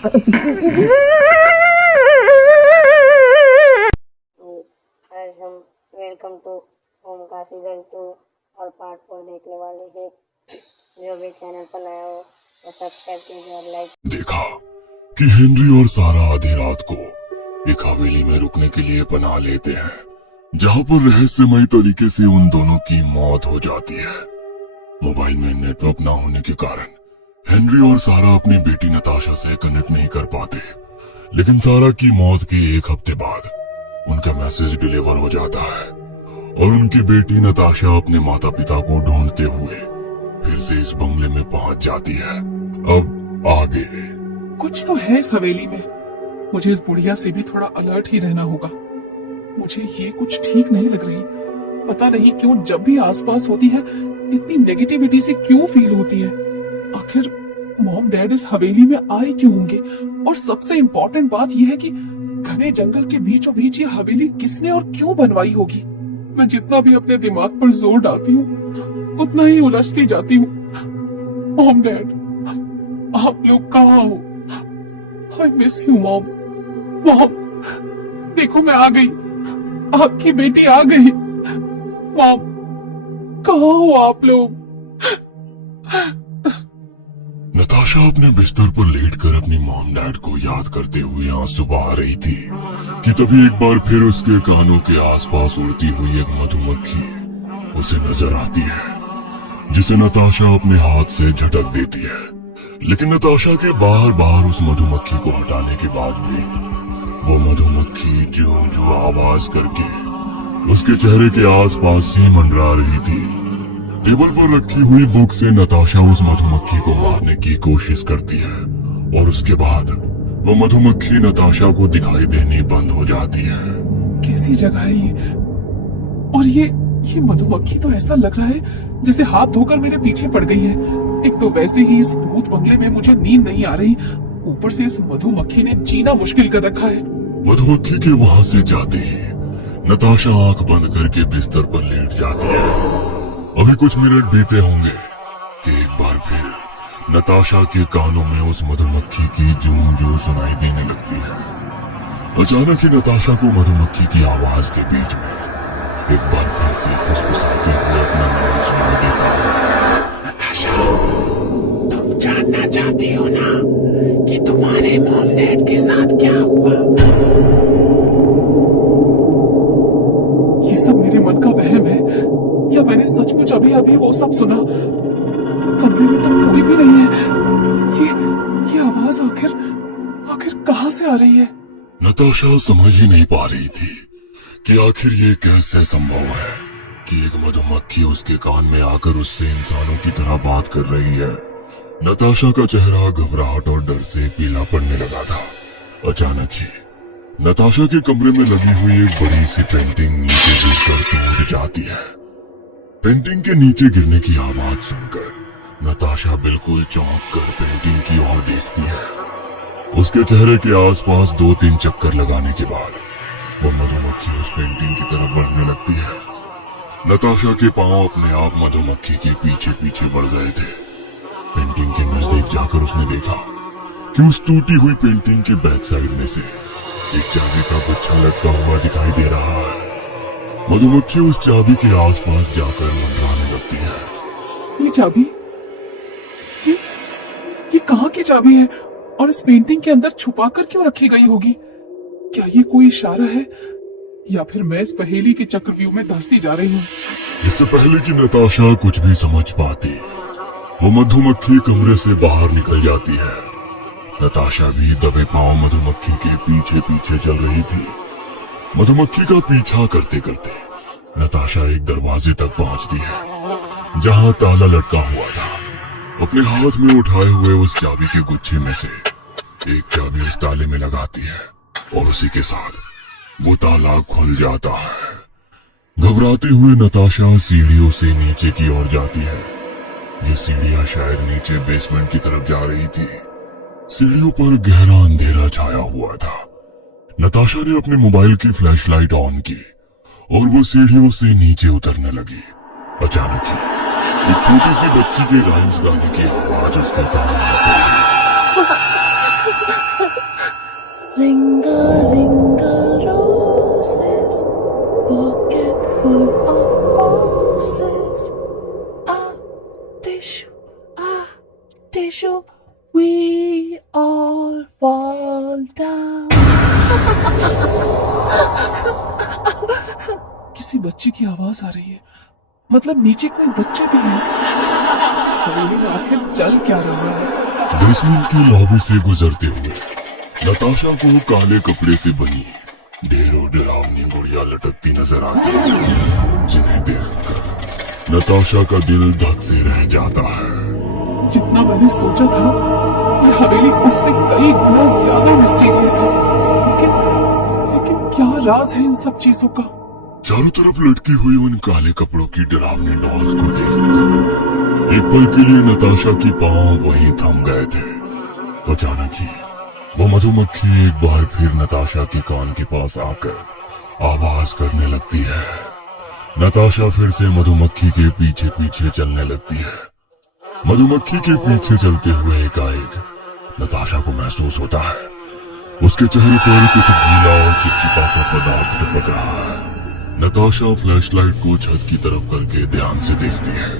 तो आज हम वेलकम टू होम का सीजन 2 और पार्ट 4 देखने वाले हैं। जो भी चैनल पर नया हो तो सब्सक्राइब कीजिए और लाइक। देखा कि हेनरी और सारा आधी रात को एक हवेली में रुकने के लिए पनाह लेते हैं, जहां पर रहस्यमय तरीके से उन दोनों की मौत हो जाती है। मोबाइल में नेटवर्क ना होने के कारण हेनरी और सारा अपनी बेटी नताशा से कनेक्ट नहीं कर पाते, लेकिन सारा की मौत के एक हफ्ते बाद उनका मैसेज डिलीवर हो जाता है और उनकी बेटी नताशा अपने माता पिता को ढूंढते हुए फिर से इस बंगले में पहुंच जाती है। अब आगे कुछ तो है इस हवेली में। मुझे इस बुढ़िया से भी थोड़ा अलर्ट ही रहना होगा। मुझे ये कुछ ठीक नहीं लग रही। पता नहीं क्यों जब भी आसपास होती है इतनी नेगेटिविटी से क्यों फील होती है। आखिर मॉम डैड इस हवेली में आए क्यों होंगे? और सबसे इम्पोर्टेंट बात यह है कि घने जंगल के बीचों बीच ये हवेली किसने और क्यों बनवाई होगी? मैं जितना भी अपने दिमाग पर जोर डालती हूँ उतना ही उलझती जाती हूँ। मॉम डैड, आप लोग कहाँ हो? I miss you mom. Mom देखो मैं आ गई, आपकी बेटी आ गई। मॉम कहाँ हो आप लोग? नताशा अपने बिस्तर पर लेटकर अपनी मॉम डैड को याद करते हुए आंसू बहा रही थी कि तभी एक बार फिर उसके कानों के आसपास उड़ती हुई एक मधुमक्खी उसे नजर आती है, जिसे नताशा अपने हाथ से झटक देती है। लेकिन नताशा के बार बार उस मधुमक्खी को हटाने के बाद भी वो मधुमक्खी जो आवाज करके उसके चेहरे के आसपास ही मंडरा रही थी। टेबल पर रखी हुई बुक से नताशा उस मधुमक्खी को मारने की कोशिश करती है और उसके बाद वो मधुमक्खी नताशा को दिखाई देनी बंद हो जाती है। कैसी जगह है ये? और ये मधुमक्खी तो ऐसा लग रहा है जैसे हाथ धोकर मेरे पीछे पड़ गई है। एक तो वैसे ही इस भूत बंगले में मुझे नींद नहीं आ रही, ऊपर से इस मधुमक्खी ने जीना मुश्किल कर रखा है। मधुमक्खी के वहां से जाते ही नताशा आंख बंद करके बिस्तर पर लेट जाती है। अभी कुछ मिनट बीते होंगे कि एक बार फिर नताशा के कानों में उस मधुमक्खी की जूं सुनाई देने लगती है। अचानक ही नताशा को मधुमक्खी की आवाज के बीच में एक बार फिर से फुसफुसाते हुए अपना नाम सुनाई देता है। नताशा, तुम जानना चाहती हो ना कि तुम्हारे मॉम डैड के साथ क्या हुआ? ये सब मेरे मन का वहम है या मैंने सचमुच अभी अभी वो सब सुना? कमरे में तो कोई भी नहीं है। ये आवाज आखिर कहाँ से आ रही है? नताशा समझ ही नहीं पा रही थी कि आखिर ये कैसे संभव है कि एक मधुमक्खी उसके कान में आकर उससे इंसानों की तरह बात कर रही है। नताशा का चेहरा घबराहट और डर से पीला पड़ने लगा था। अचानक ही नताशा के कमरे में लगी हुई एक बड़ी सी पेंटिंग नीचे गिरकर टूट जाती है। पेंटिंग के नीचे गिरने की आवाज सुनकर नताशा बिल्कुल चौंक कर पेंटिंग की ओर देखती है। उसके चेहरे के आसपास 2-3 चक्कर लगाने के बाद वो मधुमक्खी उस पेंटिंग की तरफ बढ़ने लगती है। नताशा के पांव अपने आप मधुमक्खी के पीछे पीछे बढ़ गए थे। पेंटिंग के नजदीक जाकर उसने देखा कि उस टूटी हुई पेंटिंग के बैक साइड में से एक चाबी का गुच्छा लटका हुआ दिखाई दे रहा है। मधुमक्खी उस चाबी के आसपास जाकर मंडराने लगती है। ये चाबी, ये कहाँ की चाबी है और इस पेंटिंग के अंदर छुपाकर क्यों रखी गई होगी? क्या ये कोई इशारा है या फिर मैं इस पहेली के चक्रव्यूह में धंसती जा रही हूँ? इससे पहले कि नताशा कुछ भी समझ पाती, वो मधुमक्खी कमरे से बाहर निकल जाती है। नताशा भी दबे पांव मधुमक्खी के पीछे पीछे चल रही थी। मधुमक्खी का पीछा करते करते नताशा एक दरवाजे तक पहुंचती है, जहां ताला लटका हुआ था। अपने हाथ में उठाए हुए उस चाबी के गुच्छे में से एक चाबी उस ताले में लगाती है और उसी के साथ वो ताला खुल जाता है। घबराते हुए नताशा सीढ़ियों से नीचे की ओर जाती है। ये सीढ़ियां शायद नीचे बेसमेंट की तरफ जा रही थी। सीढ़ियों पर गहरा अंधेरा छाया हुआ था। नताशा ने अपने मोबाइल की फ्लैशलाइट ऑन की और वो सीढ़ियों से नीचे उतरने लगी। अचानक ही एक छोटी सी बच्ची के डांस गाने की आवाज उसके कानों में पड़ी। Linger, linger, roses, pocket full of roses. Tissue, we all fall down. किसी बच्चे की आवाज आ रही है, मतलब नीचे कोई बच्चे भी हैं। सवेली में आखिर चल क्या रहा है? बेसमेंट की लॉबी से गुजरते हुए नताशा को काले कपड़े से बनी ढेरों डरावनी गुड़िया लटकती नजर आती है, जिन्हें देखकर नताशा का दिल धक से रह जाता है। जितना मैंने सोचा था, ये हवेली उससे कई गुना ज्यादा मिस्टीरियस है। लेकिन क्या राज है इन सब चीजों का? चारों तरफ लटकी हुई उन काले कपड़ों की डरावनी डॉल्स को देखकर एक पल के लिए नताशा की पांव वहीं थम गए थे। अचानक ही वो मधुमक्खी एक बार फिर नताशा के कान के पास आकर आवाज करने लगती है। नताशा फिर से मधुमक्खी के पीछे पीछे चलने लगती है। मधुमक्खी के पीछे चलते हुए एकाएक नताशा को महसूस होता है उसके चेहरे पर कुछ गीला और चिपचिपा सा पदार्थ टपक रहा है। नताशा फ्लैशलाइट को छत की तरफ करके ध्यान से देखती है।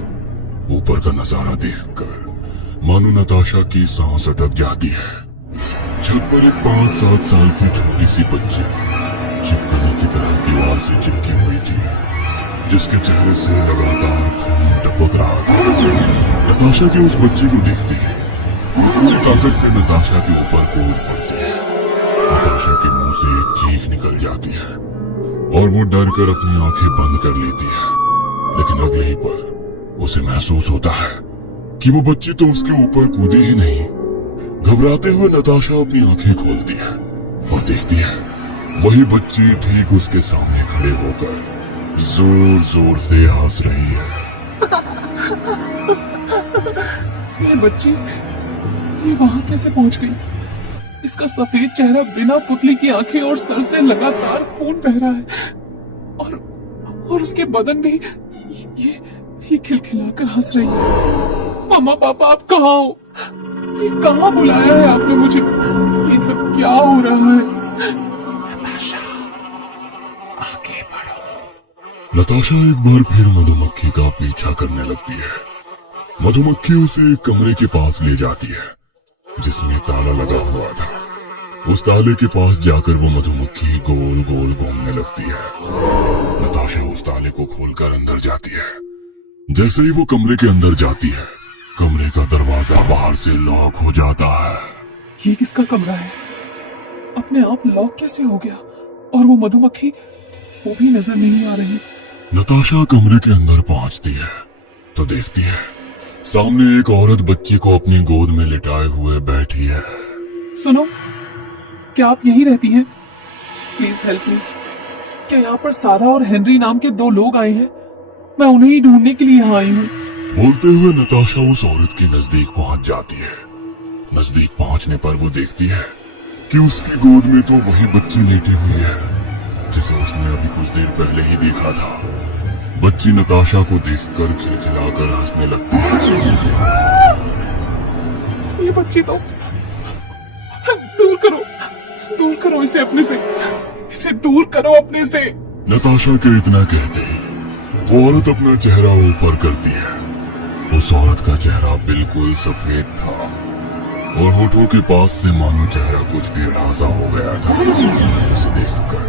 ऊपर का नजारा देखकर मानो नताशा की सांस अटक जाती है। छत पर एक 5-7 साल की छोटी सी बच्ची चिपकली की तरह दीवार से चिपकी हुई थी, जिसके चेहरे से लगातार खून टपक रहा था। नताशा की उस बच्ची को देखती है पूरी ताकत से नताशा के ऊपर कूद पड़ती है। नताशा के मुंह से एक चीख निकल जाती है और वो डर कर अपनी आंखें बंद कर लेती है। लेकिन अगले ही पल उसे महसूस होता है कि वो बच्ची तो उसके ऊपर कूदी ही नहीं। घबराते हुए नताशा अपनी आंखें खोलती है और देखती है वही बच्ची ठीक उसके सामने खड़े होकर जोर जोर से हंस रही है। ये बच्ची ये वहां कैसे पहुंच गई? इसका सफेद चेहरा, बिना पुतली की आंखें और सर से लगातार खून बह रहा है और उसके बदन में ये खिलखिलाकर हंस रही है। मम्मा पापा आप कहाँ हो? ये कहाँ बुलाया है आपने मुझे? ये सब क्या हो रहा है? नताशा आगे बढ़ो। नताशा एक बार फिर मधुमक्खी का पीछा करने लगती है। मधुमक्खी उसे एक कमरे के पास ले जाती है जिसमें ताला लगा हुआ था। उस ताले के पास जाकर वो मधुमक्खी गोल गोल घूमने लगती है। नताशा उस ताले को खोलकर अंदर जाती है। जैसे ही वो कमरे के अंदर जाती है, कमरे का दरवाजा बाहर से लॉक हो जाता है। ये किसका कमरा है? अपने आप लॉक कैसे हो गया? और वो मधुमक्खी वो भी नजर नहीं आ रही। नताशा कमरे के अंदर पहुंचती है तो देखती है सामने एक औरत बच्चे को अपनी गोद में लिटाए हुए बैठी है। सुनो, क्या आप यहीं रहती हैं? Please help me. क्या यहाँ पर सारा और हेनरी नाम के 2 लोग आए हैं? मैं उन्हें ही ढूंढने के लिए यहाँ आई हूँ। बोलते हुए नताशा उस औरत के नजदीक पहुंच जाती है। नजदीक पहुंचने पर वो देखती है कि उसकी गोद में तो वही बच्ची लेटी हुई है जिसे उसने अभी कुछ देर पहले ही देखा था। बच्ची नताशा को देखकर खिलखिलाकर हंसने लगती है। ये बच्ची तो दूर करो इसे अपने से, इसे दूर करो अपने से। नताशा के इतना कहते ही वो औरत अपना चेहरा ऊपर करती है। उस औरत का चेहरा बिल्कुल सफेद था और होठों के पास से मानो चेहरा कुछ टेढ़ा सा हो गया था। उसे देखकर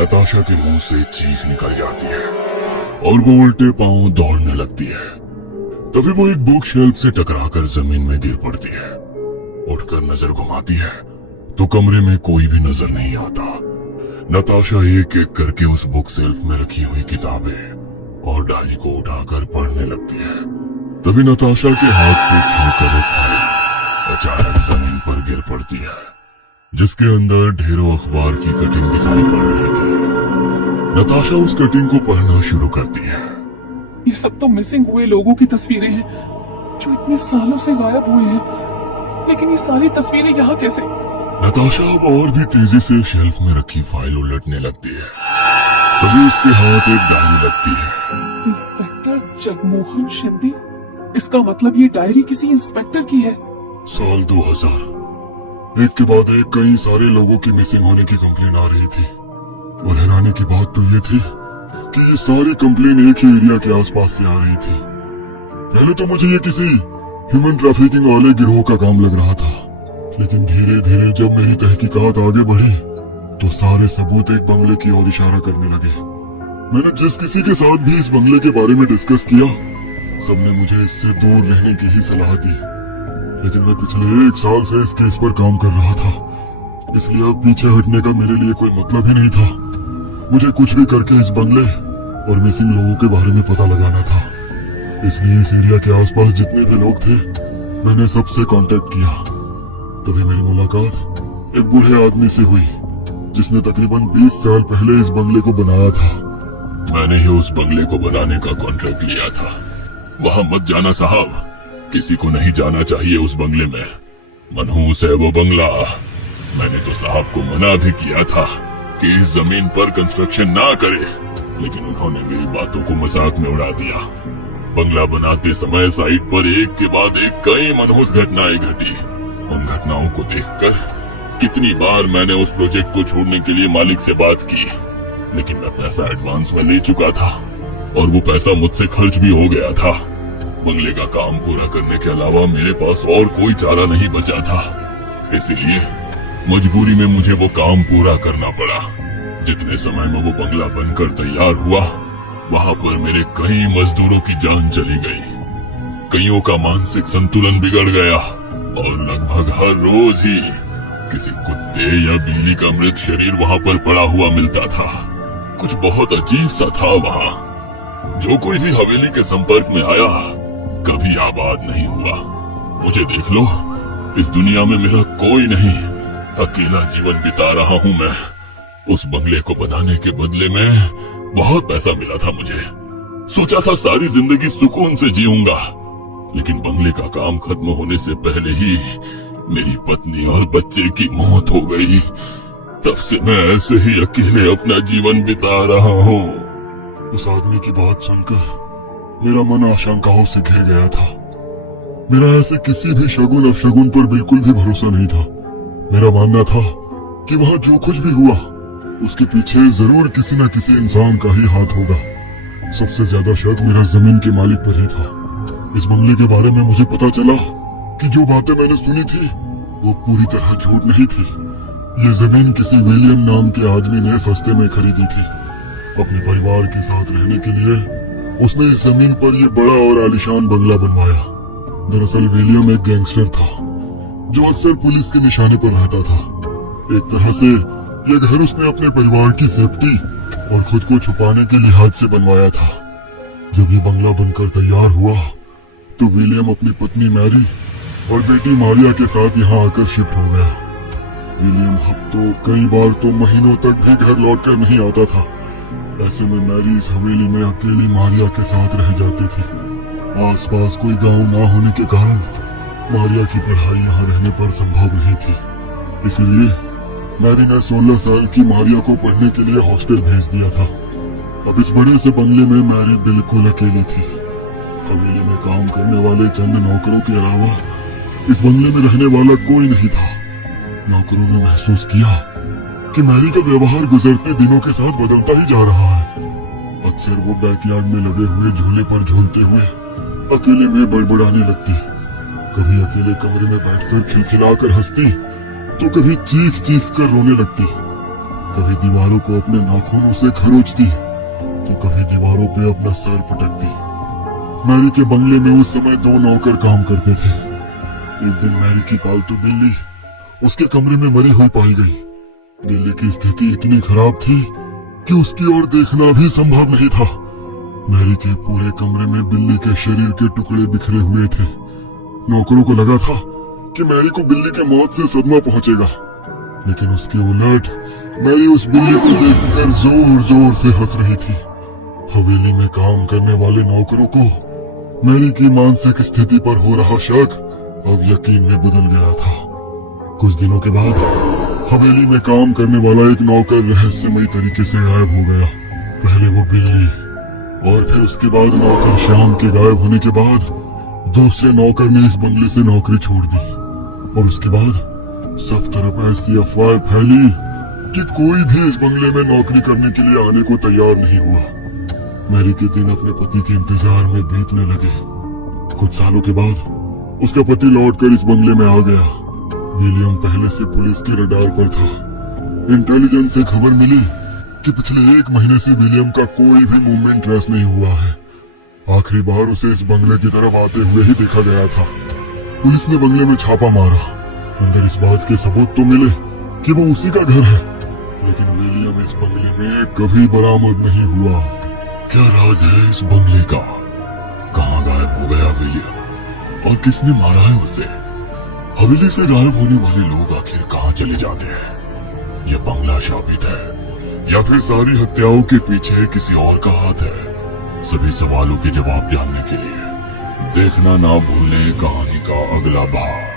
नताशा के मुंह से चीख निकल जाती है और वो उल्टे पांव दौड़ने लगती है। तभी वो एक बुक शेल्फ से टकराकर जमीन में गिर पड़ती है। उठकर नजर घुमाती है तो कमरे में कोई भी नजर नहीं आता। नताशा एक एक करके उस बुक शेल्फ में रखी हुई किताबें और डायरी को उठाकर पढ़ने लगती है। तभी नताशा के हाथ से छूकर एक फाइल अचानक जमीन पर गिर पड़ती है, जिसके अंदर ढेरों अखबार की कटिंग दिखाई पड़ रही थी। नताशा उस कटिंग को पढ़ना शुरू करती है। ये सब तो मिसिंग हुए लोगों की तस्वीरें हैं जो इतने सालों से गायब हुए हैं। लेकिन ये सारी तस्वीरें यहाँ कैसे? नताशा अब और भी तेजी से शेल्फ में रखी फाइल उलटने लगती है। तभी उसके हाथ एक डायरी लगती है। इंस्पेक्टर जगमोहन शिंदे? इसका मतलब ये डायरी किसी इंस्पेक्टर की है। साल 2000 एक के बाद एक कई सारे लोगों की मिसिंग होने की कंप्लेन आ रही थी। और हैरानी की बात तो ये थी कि ये सारी कंप्लेन एक ही एरिया के आसपास से आ रही थी। पहले तो मुझे ये किसी ह्यूमन ट्रैफिकिंग वाले गिरोह का काम लग रहा था, लेकिन धीरे धीरे जब मेरी तहकीकात आगे बढ़ी तो सारे सबूत एक बंगले की ओर इशारा करने लगे। मैंने जिस किसी के साथ भी इस बंगले के बारे में डिस्कस किया, सबने मुझे इससे दूर रहने की ही सलाह दी। लेकिन मैं पिछले 1 साल से इस केस पर काम कर रहा था, इसलिए अब पीछे हटने का मेरे लिए कोई मतलब ही नहीं था। मुझे कुछ भी करके इस बंगले और मिसिंग लोगों के बारे में पता लगाना था। इसलिए इस एरिया के आसपास जितने भी लोग थे, मैंने सबसे कांटेक्ट किया। तभी मेरी मुलाकात एक बूढ़े आदमी से हुई, जिसने तकरीबन 20 साल पहले इस बंगले को बनाया था। मैंने ही उस बंगले को बनाने का कॉन्ट्रैक्ट लिया था। वहाँ मत जाना साहब, किसी को नहीं जाना चाहिए उस बंगले में, मनहूस है वो बंगला। मैंने तो साहब को मना भी किया था कि इस जमीन पर कंस्ट्रक्शन ना करे, लेकिन उन्होंने मेरी बातों को मजाक में उड़ा दिया। बंगला बनाते समय साइट पर एक के बाद एक कई मनहूस घटनाएं घटी। उन घटनाओं को देखकर कितनी बार मैंने उस प्रोजेक्ट को छोड़ने के लिए मालिक से बात की, लेकिन मैं पैसा एडवांस में ले चुका था और वो पैसा मुझसे खर्च भी हो गया था। बंगले का काम पूरा करने के अलावा मेरे पास और कोई चारा नहीं बचा था, इसीलिए मजबूरी में मुझे वो काम पूरा करना पड़ा। जितने समय में वो बंगला बनकर तैयार हुआ, वहाँ पर मेरे कई मजदूरों की जान चली गई, कईयों का मानसिक संतुलन बिगड़ गया और लगभग हर रोज ही किसी कुत्ते या बिल्ली का मृत शरीर वहाँ पर पड़ा हुआ मिलता था। कुछ बहुत अजीब सा था वहाँ। जो कोई भी हवेली के संपर्क में आया कभी आबाद नहीं हुआ। मुझे देख लो, इस दुनिया में मेरा कोई नहीं, अकेला जीवन बिता रहा हूँ मैं। उस बंगले को बनाने के बदले में बहुत पैसा मिला था मुझे। सोचा था सारी जिंदगी सुकून से जीऊंगा, लेकिन बंगले का काम खत्म होने से पहले ही मेरी पत्नी और बच्चे की मौत हो गई। तब से मैं ऐसे ही अकेले अपना जीवन बिता रहा हूँ। उस आदमी की बात सुनकर मेरा मन आशंकाओं से घिर गया था। मेरा ऐसे किसी भी शगुन अपशगुन पर बिल्कुल भी भरोसा नहीं था। मेरा मानना था कि वहाँ जो कुछ भी हुआ उसके पीछे जरूर किसी न किसी इंसान का ही हाथ होगा। सबसे ज्यादा शक मेरा जमीन के मालिक पर ही था। इस बंगले के बारे में मुझे पता चला कि जो बातें मैंने सुनी थी वो पूरी तरह झूठ नहीं थी। ये जमीन किसी विलियम नाम के आदमी ने सस्ते में खरीदी थी। अपने परिवार के साथ रहने के लिए उसने इस जमीन पर ये बड़ा और आलीशान बंगला बनवाया। दरअसल विलियम एक गैंगस्टर था जो अक्सर पुलिस के निशाने पर रहता था। एक तरह से ये घर उसने अपने परिवार की सेफ्टी और खुद को छुपाने के लिहाज से बनवाया था। जब ये बंगला बनकर तैयार हुआ तो विलियम अपनी पत्नी मैरी और बेटी मारिया के साथ यहाँ आकर शिफ्ट हो गया। विलियम हफ्तों कई बार तो महीनों तक भी घर लौटकर नहीं आता था। ऐसे में मैरी इस हवेली में अकेली मारिया के साथ रह जाती थी। आसपास कोई गांव ना होने के कारण मारिया की पढ़ाई यहाँ रहने पर संभव नहीं थी। इसीलिए मैरी ने 16 साल की मारिया को पढ़ने के लिए हॉस्टल भेज दिया था। अब इस बड़े से बंगले में मैरी बिल्कुल अकेली थी। हवेली में काम करने वाले चंद नौकरों के अलावा इस बंगले में रहने वाला कोई नहीं था। नौकरों ने महसूस किया कि मैरी का व्यवहार गुजरते दिनों के साथ बदलता ही जा रहा है। अक्सर वो बैकयार्ड में लगे हुए झूले पर झूलते हुए अकेले में बड़बड़ाने लगती, कभी अकेले कमरे में बैठकर खिलखिलाकर हंसती तो कभी चीख चीख कर रोने लगती, कभी दीवारों को अपने नाखूनों से खरोचती तो कभी दीवारों पे अपना सर पटकती। मैरी के बंगले में उस समय 2 नौकर काम करते थे। एक दिन मैरी की पालतू बिल्ली उसके कमरे में मरी हुई पाई गई। बिल्ली की स्थिति इतनी खराब थी कि उसकी ओर देखना भी संभव नहीं था। मैरी के पूरे कमरे में बिल्ली के शरीर के टुकड़े बिखरे हुए थे। नौकरों को लगा था कि मैरी को बिल्ली के मौत से सदमा पहुंचेगा, लेकिन उसके उलट मैरी उस बिल्ली को देखकर जोर जोर से हंस रही थी। हवेली में काम करने वाले नौकरों को मैरी की मानसिक स्थिति पर हो रहा शक अब यकीन में बदल गया था। कुछ दिनों के बाद हवेली में काम करने वाला एक नौकर रहस्यमयी तरीके से गायब हो गया। पहले वो बिल्ली और फिर उसके बाद नौकर शाम के गायब होने के बाद दूसरे नौकर ने इस बंगले से नौकरी छोड़ दी और उसके बाद सब तरफ ऐसी अफवाह फैली कि कोई भी इस बंगले में नौकरी करने के लिए आने को तैयार नहीं हुआ। मैरी के दिन अपने पति के इंतजार में बीतने लगे। कुछ सालों के बाद उसका पति लौटकर इस बंगले में आ गया। विलियम पहले से पुलिस के रडार पर था। इंटेलिजेंस से खबर मिली कि पिछले 1 महीने से विलियम का कोई भी मूवमेंट ट्रेस नहीं हुआ है। आखिरी बार उसे इस बंगले की तरफ आते हुए ही देखा गया था। पुलिस ने बंगले में छापा मारा। अंदर इस बात के सबूत तो मिले कि वो उसी का घर है, लेकिन विलियम इस बंगले में कभी बरामद नहीं हुआ। क्या राज है इस बंगले का? कहाँ गायब हो गया विलियम और किसने मारा है उसे? हवेली से गायब होने वाले लोग आखिर कहाँ चले जाते हैं? यह बंगला शापित है या फिर सारी हत्याओं के पीछे किसी और का हाथ है? सभी सवालों के जवाब जानने के लिए देखना ना भूलें कहानी का अगला भाग।